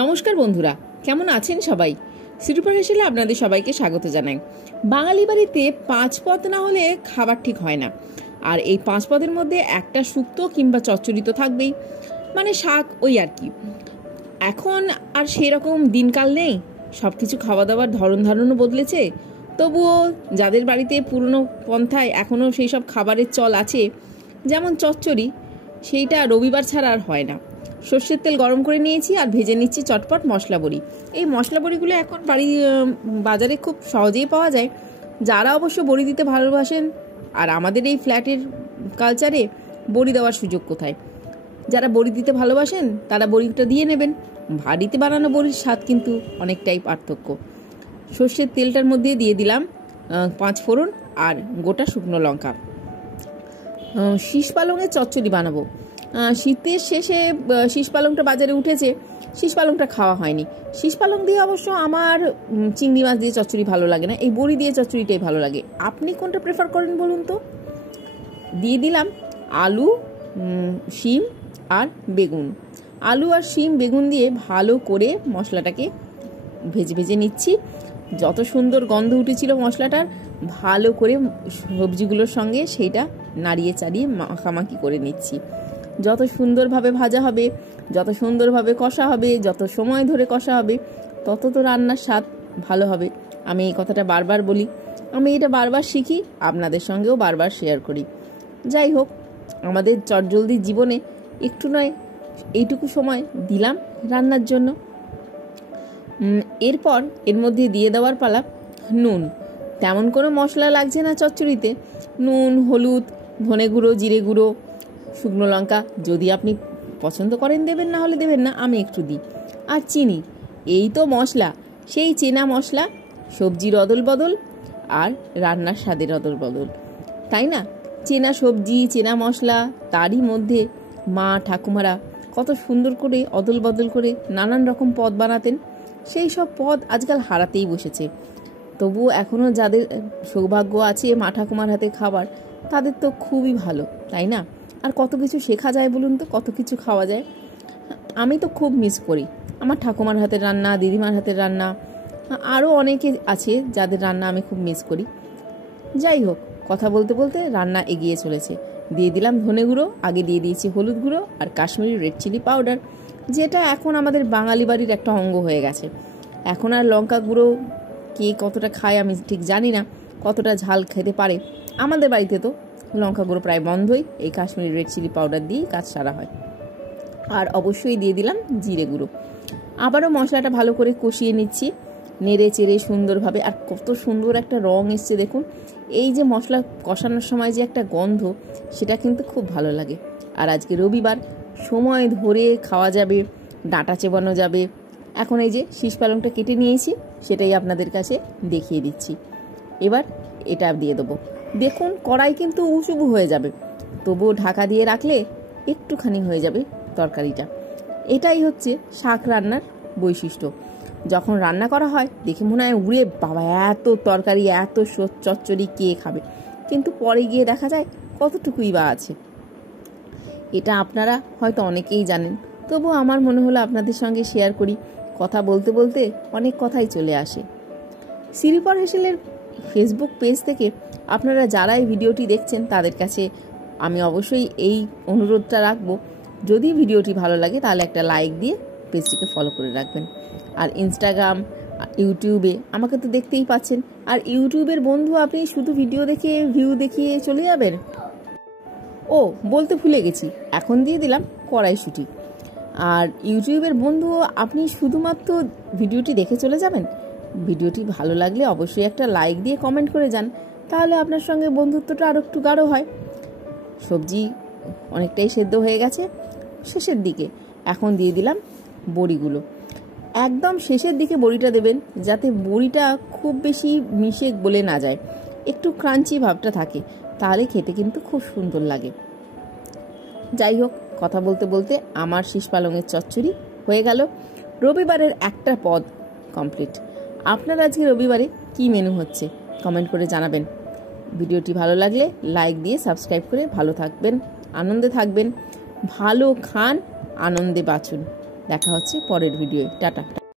নমস্কার বন্ধুরা, কেমন আছেন সবাই? সিরুপার হেসেলে আপনাদের সবাইকে স্বাগত জানাই। বাঙালি বাড়িতে 5 পদ না হলে খাবার ঠিক হয় না। আর এই 5 পদের মধ্যে একটা শুক্তো কিংবা চচ্চড়ি তো থাকবেই, মানে শাক, ওই আর কি। এখন আর সেরকম দিনকাল নেই, সব কিছু খাওয়া দাওয়ার ধরন ধারণও বদলেছে। তবুও যাদের বাড়িতে পুরনো পন্থায় এখনও সেই সব খাবারের চল আছে, যেমন চচ্চড়ি, সেইটা রবিবার ছাড়া আর হয় না। সর্ষের তেল গরম করে নিয়েছি আর ভেজে নিচ্ছি চটপট মশলা বড়ি। এই মশলা বড়িগুলো এখন বাজারে খুব সহজেই পাওয়া যায়। যারা অবশ্য বড়ি দিতে ভালোবাসেন, আর আমাদের এই ফ্ল্যাটের কালচারে বড়ি দেওয়ার সুযোগ কোথায়? যারা বড়ি দিতে ভালোবাসেন তারা বড়িটা দিয়ে নেবেন। বাড়িতে বানানো বড়ির স্বাদ কিন্তু অনেকটাই পার্থক্য। সর্ষের তেলটার মধ্যে দিয়ে দিলাম 5 ফোড়ন আর গোটা শুকনো লঙ্কা। শীষ পালংয়ের চচ্চড়ি বানাবো। শীতের শেষে শীষ পালংটা বাজারে উঠেছে, শীষ পালংটা খাওয়া হয়নি। শীষ পালং দিয়ে অবশ্য আমার চিংড়ি মাছ দিয়ে চচ্চড়ি ভালো লাগে না, এই বড়ি দিয়ে চচ্চড়িটাই ভালো লাগে। আপনি কোনটা প্রেফার করেন বলুন তো? দিয়ে দিলাম আলু, শিম আর বেগুন। আলু আর শিম বেগুন দিয়ে ভালো করে মশলাটাকে ভেজে ভেজে নিচ্ছি। যত সুন্দর গন্ধ উঠেছিল মশলাটার, ভালো করে সবজিগুলোর সঙ্গে সেইটা নাড়িয়ে চাড়িয়ে মাখামাখি করে নিচ্ছি। যত সুন্দরভাবে ভাজা হবে, যত সুন্দরভাবে কষা হবে, যত সময় ধরে কষা হবে, তত তো রান্নার স্বাদ ভালো হবে। আমি এই কথাটা বারবার বলি, আমি এটা বারবার শিখি, আপনাদের সঙ্গেও বারবার শেয়ার করি। যাই হোক, আমাদের চটজলদি জীবনে একটু নয় এইটুকু সময় দিলাম রান্নার জন্য। এরপর এর মধ্যে দিয়ে দেওয়ার পালা নুন। তেমন কোনো মশলা লাগছে না চচ্চড়িতে। নুন, হলুদ, ধনে গুঁড়ো, জিরে গুঁড়ো, শুকনো লঙ্কা যদি আপনি পছন্দ করেন দেবেন, না হলে দেবেন না, আমি একটু দিই। আর চিনি। এই তো মশলা, সেই চেনা মশলা, সবজির অদল বদল আর রান্নার স্বাদের অদল বদল, তাই না? চেনা সবজি, চেনা মশলা, তারই মধ্যে মা ঠাকুমারা কত সুন্দর করে অদল বদল করে নানান রকম পদ বানাতেন। সেই সব পদ আজকাল হারাতেই বসেছে। তবুও এখনও যাদের সৌভাগ্য আছে মা ঠাকুমার হাতে খাবার, তাদের তো খুবই ভালো, তাই না? আর কত কিছু শেখা যায় বলুন তো, কত কিছু খাওয়া যায়। আমি তো খুব মিস করি আমার ঠাকুমার হাতের রান্না, দিদিমার হাতের রান্না। আরও অনেকে আছে যাদের রান্না আমি খুব মিস করি। যাই হোক, কথা বলতে বলতে রান্না এগিয়ে চলেছে। দিয়ে দিলাম ধনে গুঁড়ো, আগে দিয়ে দিয়েছি হলুদ গুঁড়ো আর কাশ্মীরি রেড চিলি পাউডার, যেটা এখন আমাদের বাঙালি বাড়ির একটা অঙ্গ হয়ে গেছে। এখন আর লঙ্কা গুঁড়ো কে কতটা খায় আমি ঠিক জানি না, কতটা ঝাল খেতে পারে। আমাদের বাড়িতে তো লঙ্কা গুঁড়ো প্রায় বন্ধই, এই কাশ্মীরি রেড চিলি পাউডার দিয়েই কাজ সারা হয়। আর অবশ্যই দিয়ে দিলাম জিরে গুঁড়ো। আবারও মশলাটা ভালো করে কষিয়ে নিচ্ছি, নেড়ে চেড়ে সুন্দরভাবে। আর কত সুন্দর একটা রং এসছে দেখুন। এই যে মশলা কষানোর সময় যে একটা গন্ধ, সেটা কিন্তু খুব ভালো লাগে। আর আজকে রবিবার, সময় ধরে খাওয়া যাবে, ডাঁটা চেবানো যাবে। এখন এই যে শীষ পালংটা কেটে নিয়েছি, সেটাই আপনাদের কাছে দেখিয়ে দিচ্ছি। এবার এটা দিয়ে দেবো। দেখুন কড়াই কিন্তু উঁচুবু হয়ে যাবে, তবুও ঢাকা দিয়ে রাখলে একটুখানি হয়ে যাবে তরকারিটা। এটাই হচ্ছে শাক রান্নার বৈশিষ্ট্য। যখন রান্না করা হয় দেখে মনে হয় উড়ে বাবা, এত তরকারি, এত চচ্চড়ি কে খাবে, কিন্তু পরে গিয়ে দেখা যায় কতটুকুই বা আছে। এটা আপনারা হয়তো অনেকেই জানেন, তবু আমার মনে হলো আপনাদের সঙ্গে শেয়ার করি। কথা বলতে বলতে অনেক কথাই চলে আসে। সিরুপার হেসেলের ফেসবুক পেজ থেকে আপনারা যারা এই ভিডিওটি দেখছেন, তাদের কাছে আমি অবশ্যই এই অনুরোধটা রাখবো, যদি ভিডিওটি ভালো লাগে তাহলে একটা লাইক দিয়ে পেজটিকে ফলো করে রাখবেন। আর ইনস্টাগ্রাম, ইউটিউবে আমাকে তো দেখতেই পাচ্ছেন। আর ইউটিউবের বন্ধু, আপনি শুধু ভিডিও দেখে ভিউ দেখিয়ে চলে যাবেন? ও, বলতে ভুলে গেছি, এখন দিয়ে দিলাম কড়াইশুঁটি। আর ইউটিউবের বন্ধু, আপনি শুধুমাত্র ভিডিওটি দেখে চলে যাবেন? ভিডিওটি ভালো লাগলে অবশ্যই একটা লাইক দিয়ে কমেন্ট করে যান, তাহলে আপনার সঙ্গে বন্ধুত্বটা আরও একটু গাঢ় হয়। সবজি অনেকটাই সেদ্ধ হয়ে গেছে, শেষের দিকে এখন দিয়ে দিলাম বড়িগুলো। একদম শেষের দিকে বড়িটা দেবেন, যাতে বড়িটা খুব বেশি মিশে গলে না যায়, একটু ক্রাঞ্চি ভাবটা থাকে, তাহলে খেতে কিন্তু খুব সুন্দর লাগে। যাই হোক, কথা বলতে বলতে আমার শীষ পালংয়ের চচ্চড়ি হয়ে গেল। রবিবারের একটা পদ কমপ্লিট। আপনার আজকে রবিবারে কি মেনু হচ্ছে কমেন্ট করে জানাবেন। ভিডিওটি ভালো লাগলে লাইক দিয়ে সাবস্ক্রাইব করে ভালো থাকবেন, আনন্দে থাকবেন। ভালো খান, আনন্দে বাঁচুন। দেখা হচ্ছে পরের ভিডিওয়ে। টাটা।